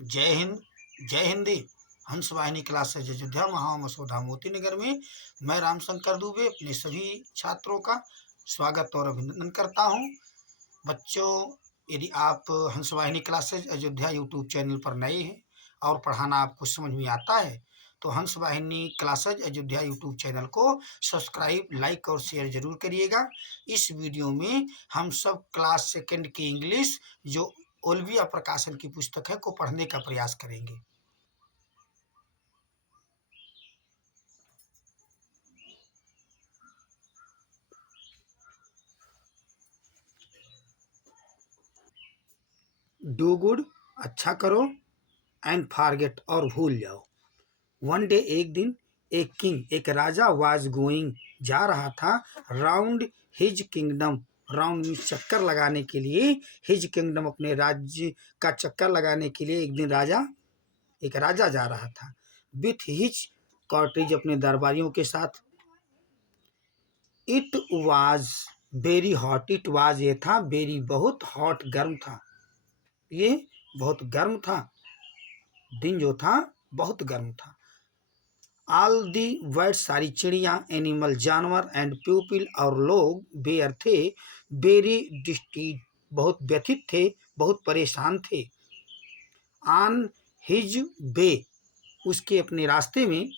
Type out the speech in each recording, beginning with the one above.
जय हिंद, जय हिंदी। हंस वाहिनी क्लासेज अयोध्या मसौदा मोती नगर में मैं रामशंकर दुबे अपने सभी छात्रों का स्वागत और अभिनंदन करता हूं। बच्चों, यदि आप हंस वाहिनी क्लासेज अयोध्या यूट्यूब चैनल पर नए हैं और पढ़ाना आपको समझ में आता है तो हंस वाहिनी क्लासेज अयोध्या यूट्यूब चैनल को सब्सक्राइब, लाइक और शेयर जरूर करिएगा। इस वीडियो में हम सब क्लास सेकंड की इंग्लिश जो ओल्विया प्रकाशन की पुस्तक है को पढ़ने का प्रयास करेंगे। डू गुड, अच्छा करो, एंड फॉरगेट और भूल जाओ। वन डे, एक दिन, एक किंग एक राजा वाज गोइंग जा रहा था राउंड हिज किंगडम। राउंड में चक्कर लगाने के लिए, हिज किंगडम अपने राज्य का चक्कर लगाने के लिए एक राजा जा रहा था विथ हिज कॉर्टेज, अपने दरबारियों के साथ। It was very hot, it was ये था, वेरी बहुत, हॉट गर्म था, ये बहुत गर्म था, दिन जो था बहुत गर्म था। ऑल दी वर्ड, सारी चिड़िया, एनिमल जानवर, एंड पीपल और लोग, बेयर थे, वेरी डिस्टीड बहुत व्यथित थे, बहुत परेशान थे। ऑन हिज वे, उसके अपने रास्ते में,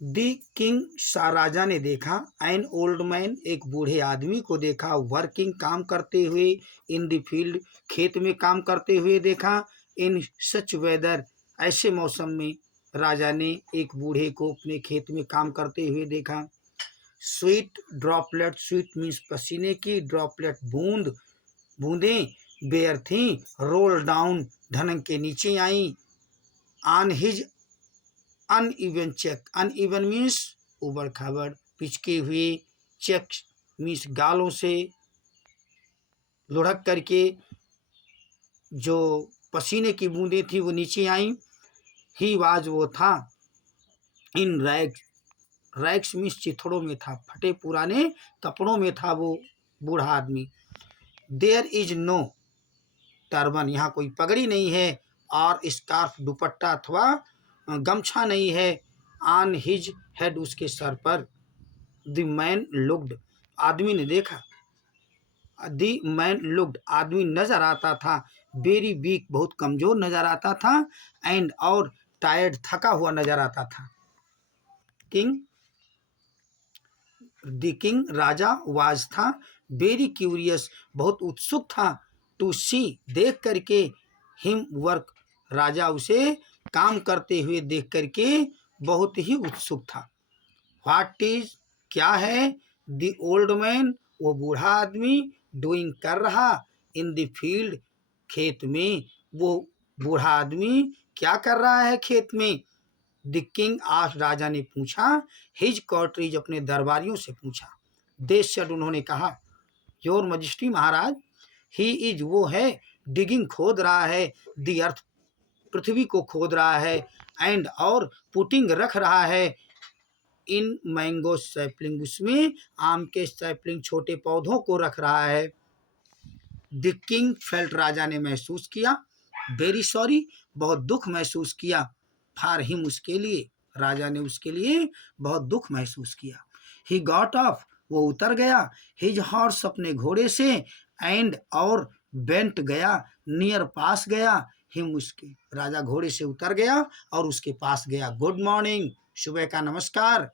दी किंग, राजा ने देखा, एन ओल्ड मैन, एक बूढ़े आदमी को देखा, वर्किंग, काम करते हुए, इन द फील्ड, खेत में काम करते हुए देखा, इन सच वेदर, ऐसे मौसम में राजा ने एक बूढ़े को अपने खेत में काम करते हुए देखा। स्वीट ड्रॉपलेट, स्वीट मीन्स पसीने की, ड्रॉपलेट बूंद, बूंदें, बेयर थी, रोल डाउन, धनक के नीचे आई, on his uneven cheek, uneven means उबड़ खाबड़, पिचके हुए, चेक मीन्स गालों से लुढ़क करके जो पसीने की बूंदें थी वो नीचे आई। ही वाज, वो था, इन रैग्स, रैग्स मीन्स चिथड़ों में था, फटे पुराने कपड़ों में था वो बूढ़ा आदमी। देयर इज नो टर्बन, यहाँ कोई पगड़ी नहीं है, और स्कार्फ, दुपट्टा अथवा गमछा नहीं है, ऑन हिज हेड, उसके सर पर। द मैन लुक्ड, आदमी ने देखा, द मैन लुक्ड, आदमी नजर आता था, वेरी वीक, बहुत कमजोर नजर आता था, एंड और टायर्ड, थका हुआ नजर आता था। किंग, द किंग, राजा, वाज था, वेरी क्यूरियस, बहुत उत्सुक था, टू सी, देख करके, हिम वर्क, राजा उसे काम करते हुए देख करके बहुत ही उत्सुक था। व्हाट इज, क्या है, द ओल्ड मैन, वो बूढ़ा आदमी, डूइंग, कर रहा, इन द फील्ड, खेत में, वो बूढ़ा आदमी क्या कर रहा है खेत में। द किंग आज, राजा ने पूछा, हिज कॉर्टरीज, अपने दरबारियों से पूछा। दे सेड, उन्होंने कहा, your majesty, Maharaj, he is, वो है, डिगिंग, खोद रहा है, द अर्थ, पृथ्वी को खोद रहा है, एंड और पुटिंग, रख रहा है, इन मैंगो सैपलिंग, उसमें आम के सैपलिंग, छोटे पौधों को रख रहा है। द किंग फेल्ट, राजा ने महसूस किया, वेरी सॉरी, बहुत दुख महसूस किया, फॉर हिम, उसके लिए, राजा ने उसके लिए बहुत दुख महसूस किया। ही गॉट ऑफ, वो उतर गया, हिज हॉर्स, अपने घोड़े से, एंड और बेंट गया, नियर, पास गया, हिम, उसके, राजा घोड़े से उतर गया और उसके पास गया। गुड मॉर्निंग, सुबह का नमस्कार।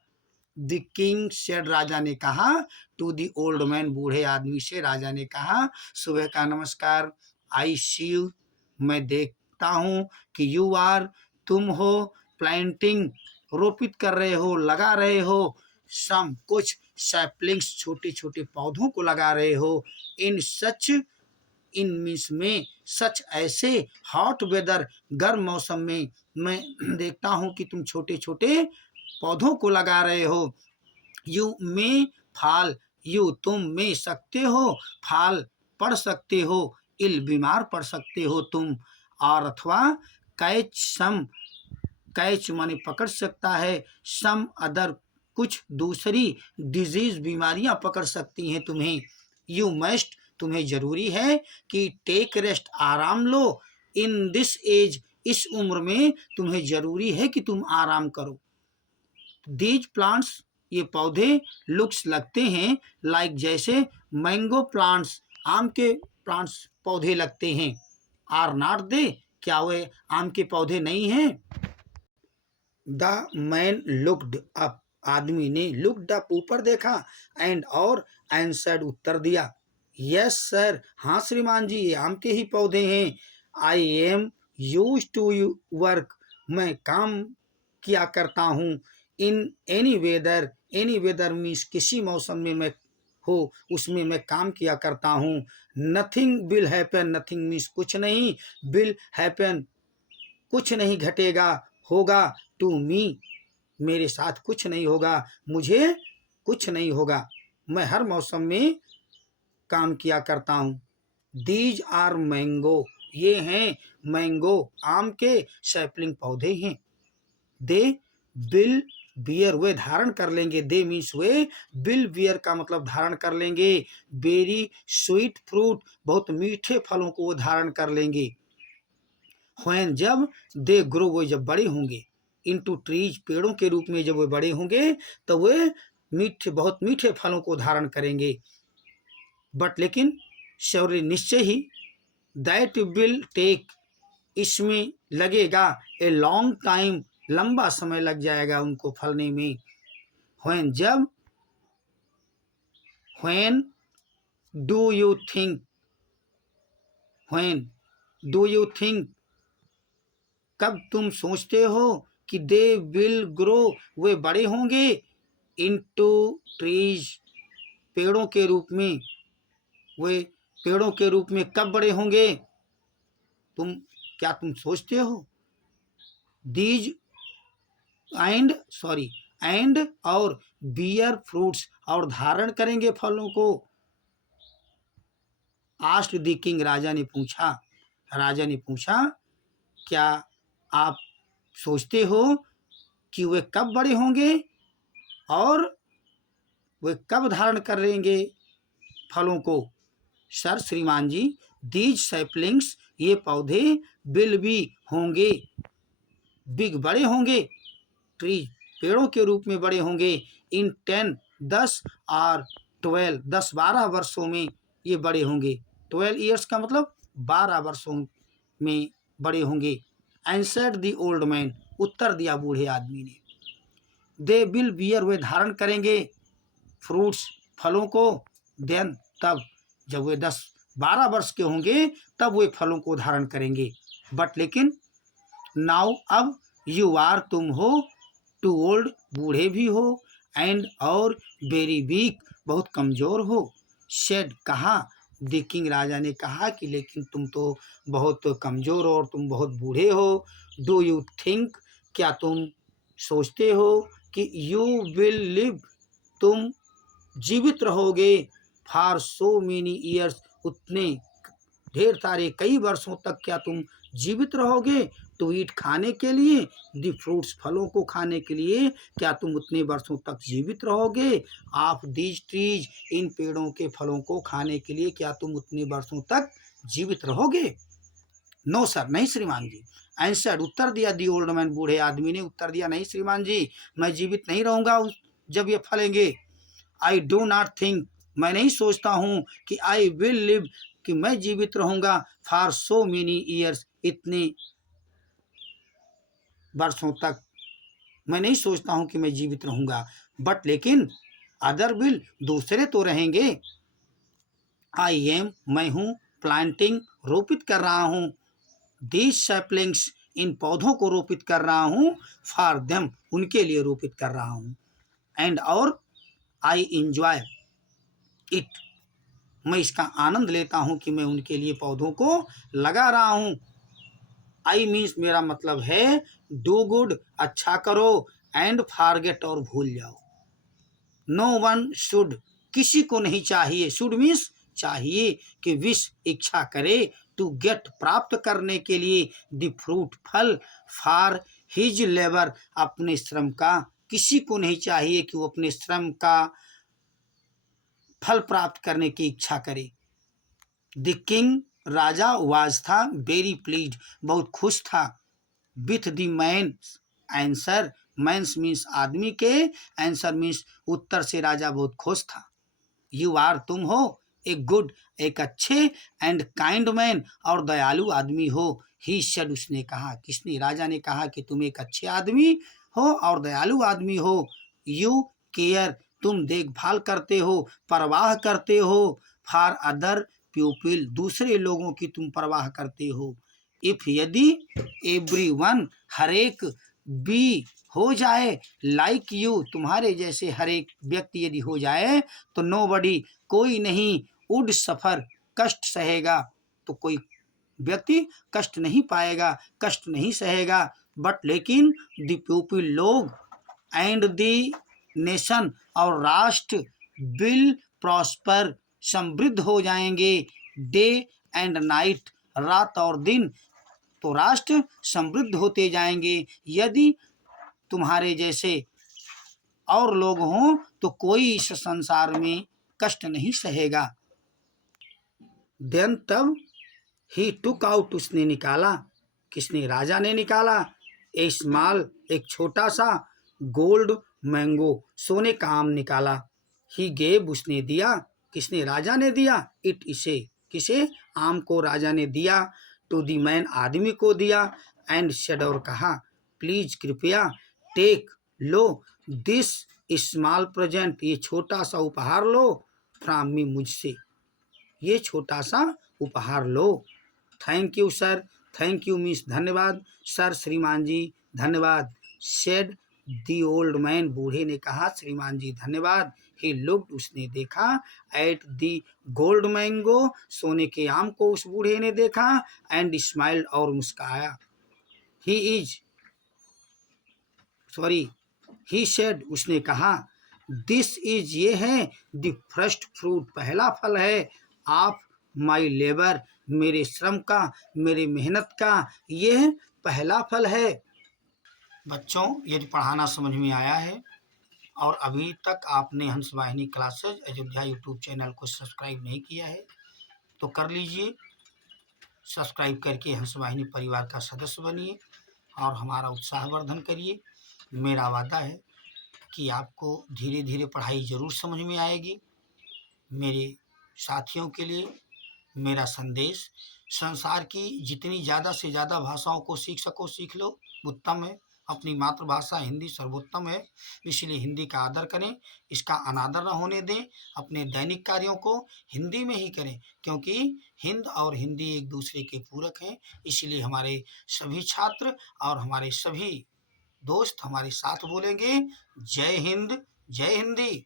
द किंग सेड, राजा ने कहा, टू द ओल्ड मैन, बूढ़े आदमी से राजा ने कहा, सुबह का नमस्कार। आई सी यू, मैं देखता हूँ कि यू आर, तुम हो, प्लांटिंग, रोपित कर रहे हो, लगा रहे हो, सम, कुछ, सैपलिंग्स, छोटे छोटे पौधों को लगा रहे हो, इन सच, इन मीन्स में, सच, ऐसे, हॉट वेदर, गर्म मौसम में, मैं देखता हूँ कि तुम छोटे छोटे पौधों को लगा रहे हो। यू में फाल, यू, तुम, में, सकते हो, फाल, पढ़ सकते हो, इल, बीमार पड़ सकते हो तुम, और अथवा कैच सम, कैच माने पकड़ सकता है, सम अदर, कुछ दूसरी, डिजीज, बीमारियां पकड़ सकती हैं तुम्हें। यू मस्ट, तुम्हें जरूरी है कि टेक रेस्ट, आराम लो, इन दिस एज, इस उम्र में तुम्हें जरूरी है कि तुम आराम करो। दीज प्लांट्स, ये पौधे, लुक्स लगते हैं, लाइक जैसे मैंगो प्लांट्स, आम के प्लांट्स पौधे लगते हैं। आर नॉट दे, क्या वे आम के पौधे नहीं हैं? द मैन लुक्ड अप, आदमी ने लुक्ड अप, ऊपर देखा, एंड और आंसर्ड, उत्तर दिया, यस सर, हाँ श्रीमान जी, ये आम के ही पौधे हैं। I am use to work, मैं काम किया करता हूँ। इन एनी वेदर मीन्स किसी मौसम में मैं हो उसमें मैं काम किया करता हूँ। Nothing will happen, nothing means कुछ नहीं, विल हैपन कुछ नहीं घटेगा, होगा, टू मी मेरे साथ कुछ नहीं होगा, मुझे कुछ नहीं होगा, मैं हर मौसम में काम किया करता हूँ। दीज आर मैंगो, ये हैं मैंगो, आम के सैपलिंग पौधे हैं। दे बिल बियर, वे धारण कर लेंगे, दे मीन्स वे, बिल बियर का मतलब धारण कर लेंगे, बेरी स्वीट फ्रूट, बहुत मीठे फलों को वो धारण कर लेंगे। व्हेन, जब, दे ग्रो, वो जब बड़े होंगे, इनटू ट्रीज, पेड़ों के रूप में जब वे बड़े होंगे तो वे मीठे, बहुत मीठे फलों को धारण करेंगे। बट लेकिन, श्योरली निश्चय ही, दैट विल टेक, इसमें लगेगा, ए लॉन्ग टाइम, लंबा समय लग जाएगा उनको फलने में। व्हेन, जब, when do you think, when do you think, कब तुम सोचते हो कि दे विल ग्रो, वे बड़े होंगे, इनटू ट्रीज, पेड़ों के रूप में, वे पेड़ों के रूप में कब बड़े होंगे, तुम, क्या तुम सोचते हो? दीज एंड और बियर फ्रूट्स, और धारण करेंगे फलों को। आस्क्ड द किंग, राजा ने पूछा, क्या आप सोचते हो कि वे कब बड़े होंगे और वे कब धारण करेंगे फलों को? सर, श्रीमान जी, दीज सैपलिंग्स, ये पौधे, विल भी होंगे, बिग, बड़े होंगे, ट्री, पेड़ों के रूप में बड़े होंगे, इन 10, 10 और 12, 10-12 वर्षों में ये बड़े होंगे। 12 ईयर्स का मतलब 12 वर्षों में बड़े होंगे। आंसर्ड द ओल्ड मैन, उत्तर दिया बूढ़े आदमी ने। दे विल बियर, वे धारण करेंगे, फ्रूट्स, फलों को, देन, तब, जब वे 10-12 वर्ष के होंगे तब वे फलों को धारण करेंगे। बट लेकिन, नाउ, अब, यू आर, तुम हो, टू ओल्ड, बूढ़े भी हो, एंड और, वेरी वीक, बहुत कमजोर हो, शेड, कहा, द किंग, राजा ने कहा कि लेकिन तुम तो बहुत कमजोर हो और तुम बहुत बूढ़े हो। डू यू थिंक, क्या तुम सोचते हो कि यू विल लिव, तुम जीवित रहोगे, फॉर सो मेनी ईयर्स, उतने ढेर सारे कई वर्षों तक क्या तुम जीवित रहोगे? टू ईट, खाने के लिए, द फ्रूट्स, फलों को खाने के लिए, क्या तुम उतने वर्षों तक जीवित रहोगे? ऑफ दीज ट्रीज, इन पेड़ों के फलों को खाने के लिए क्या तुम उतने वर्षों तक जीवित रहोगे? नो सर, नहीं श्रीमान जी। आंसर, उत्तर दिया दी ओल्ड मैन, बूढ़े आदमी ने उत्तर दिया, नहीं श्रीमान जी, मैं जीवित नहीं रहूंगा जब ये फलेंगे। आई डू नॉट थिंक, मैं नहीं सोचता हूँ कि आई विल लिव, कि मैं जीवित रहूंगा, फॉर सो मेनी ईयर्स, इतने वर्षों तक मैं नहीं सोचता हूँ कि मैं जीवित रहूंगा। बट लेकिन, अदर विल, दूसरे तो रहेंगे। आई एम, मैं हूँ, प्लांटिंग, रोपित कर रहा हूँ, दीज सैपलिंग्स, इन पौधों को रोपित कर रहा हूँ, फॉर देम, उनके लिए रोपित कर रहा हूँ, एंड और, आई इंजॉय इट, मैं इसका आनंद लेता हूँ कि मैं उनके लिए पौधों को लगा रहा हूँ। आई मीन्स, मेरा मतलब है, डू गुड, अच्छा करो, एंड फॉरगेट, और भूल जाओ। नो वन शुड, किसी को नहीं चाहिए, शुड मीन्स चाहिए, कि विश, इच्छा करे, टू गेट, प्राप्त करने के लिए, द फ्रूट, फल, फॉर हिज लेबर, अपने श्रम का, किसी को नहीं चाहिए कि वो अपने श्रम का फल प्राप्त करने की इच्छा करे। द किंग, राजा, वाज था, वेरी प्लीज्ड, बहुत खुश था, with the man answer, man's means आदमी के, आंसर मीन्स उत्तर से राजा बहुत खुश था। यू आर तुम हो ए गुड एक अच्छे एंड काइंड मैन और दयालु आदमी हो। ही सेड उसने कहा, किसने, राजा ने कहा कि तुम एक अच्छे आदमी हो और दयालु आदमी हो। यू केयर तुम देखभाल करते हो, परवाह करते हो, फॉर अदर पीपल दूसरे लोगों की तुम परवाह करते हो। इफ यदि एवरीवन हरेक, बी हो जाए, लाइक यू तुम्हारे जैसे हर एक व्यक्ति यदि हो जाए तो नोबडी कोई नहीं, वुड सफर कष्ट सहेगा, तो कोई व्यक्ति कष्ट नहीं पाएगा, कष्ट नहीं सहेगा। बट लेकिन द पीपल लोग, एंड द नेशन और राष्ट्र, विल प्रॉस्पर समृद्ध हो जाएंगे, डे एंड नाइट रात और दिन, तो राष्ट्र समृद्ध होते जाएंगे यदि तुम्हारे जैसे और लोग हों तो कोई इस संसार में कष्ट नहीं सहेगा। देन तब ही टुक आउट उसने निकाला, किसने, राजा ने निकाला, ए स्मॉल एक छोटा सा, गोल्ड मैंगो सोने का आम निकाला। ही गेव उसने दिया, किसने, राजा ने दिया, इट इसे, किसे, आम को राजा ने दिया, टू दी मैन आदमी को दिया, एंड सेड और कहा, प्लीज कृपया, टेक लो, दिस स्मॉल प्रेजेंट ये छोटा सा उपहार लो, फ्रॉम मी मुझसे, ये छोटा सा उपहार लो। Thank you sir, thank you means धन्यवाद, सर श्रीमान जी धन्यवाद। सेड दी ओल्ड मैन बूढ़े ने कहा, श्रीमान जी धन्यवाद। ही लुक्ड उसने देखा, एट दी गोल्ड मैंगो सोने के आम को उस बूढ़े ने देखा, एंड स्माइल्ड और मुस्काया। He is sorry he said उसने कहा, दिस इज ये है, द फर्स्ट फ्रूट पहला फल है, ऑफ माई लेबर मेरे श्रम का, मेरे मेहनत का ये पहला फल है। बच्चों यदि पढ़ाना समझ में आया है और अभी तक आपने हंस वाहिनी क्लासेज अयोध्या यूट्यूब चैनल को सब्सक्राइब नहीं किया है तो कर लीजिए, सब्सक्राइब करके हंस वाहिनी परिवार का सदस्य बनिए और हमारा उत्साहवर्धन करिए। मेरा वादा है कि आपको धीरे धीरे पढ़ाई ज़रूर समझ में आएगी। मेरे साथियों के लिए मेरा संदेश, संसार की जितनी ज़्यादा से ज़्यादा भाषाओं को सीख सको सीख लो, उत्तम है। अपनी मातृभाषा हिंदी सर्वोत्तम है, इसलिए हिंदी का आदर करें, इसका अनादर न होने दें। अपने दैनिक कार्यों को हिंदी में ही करें क्योंकि हिंद और हिंदी एक दूसरे के पूरक हैं। इसलिए हमारे सभी छात्र और हमारे सभी दोस्त हमारे साथ बोलेंगे, जय हिंद, जय हिंदी।